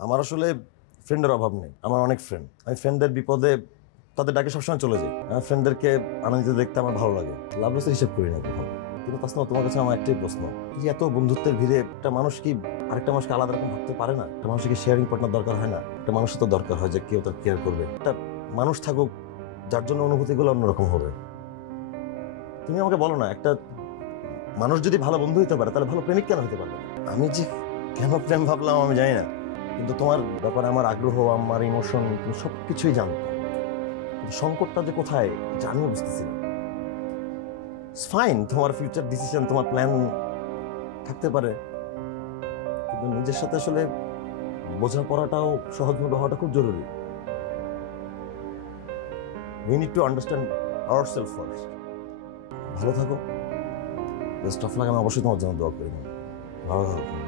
আমার আসলে ফ্রেন্ডের অভাব নেই, আমার অনেক ফ্রেন্ড। আমি ফ্রেন্ডদের বিপদে তাদের ডাকে সবসময় চলে যাই। আমার ফ্রেন্ডদেরকে আনন্দিত দেখতে আমার ভালো লাগে। লাভ লসের হিসেব করি না কখন। কিন্তু তাছাড়া তোমার কাছে আমার একটাই প্রশ্ন, এই যে এত বন্ধুত্বের ভিড়ে একটা মানুষ কি আরেকটা মানুষকে আলাদা রকম ভাবতে পারে না? একটা মানুষকে শেয়ারিং পার্টনার দরকার হয় না? একটা মানুষের তো দরকার হয় যে কেউ তার কেয়ার করবে। একটা মানুষ থাকুক যার জন্য অনুভূতিগুলো অন্যরকম হবে। তুমি আমাকে বলো না, একটা মানুষ যদি ভালো বন্ধু হতে পারে তাহলে ভালো প্রেমিক কেন হতে পারবে না? আমি যে কেন প্রেম ভাবলাম আমি জানি না, কিন্তু তোমার ব্যাপারে আমার আগ্রহ, আমার ইমোশন, তুমি সবকিছুই জানো। কিন্তু সংকটটা যে কোথায় জানিও বুঝতেছি না। ফাইন, তোমার ফিউচার ডিসিশন, তোমার প্ল্যান থাকতে পারে, কিন্তু নিজের সাথে আসলে বোঝাপড়াটাও সহজভাবে হওয়াটা খুব জরুরি। We need to understand ourself first. ভালো থাকো, বেস্ট অফ লাক। আমি অবশ্যই তোমার জন্য দোয়া করি। ভালো থাকো।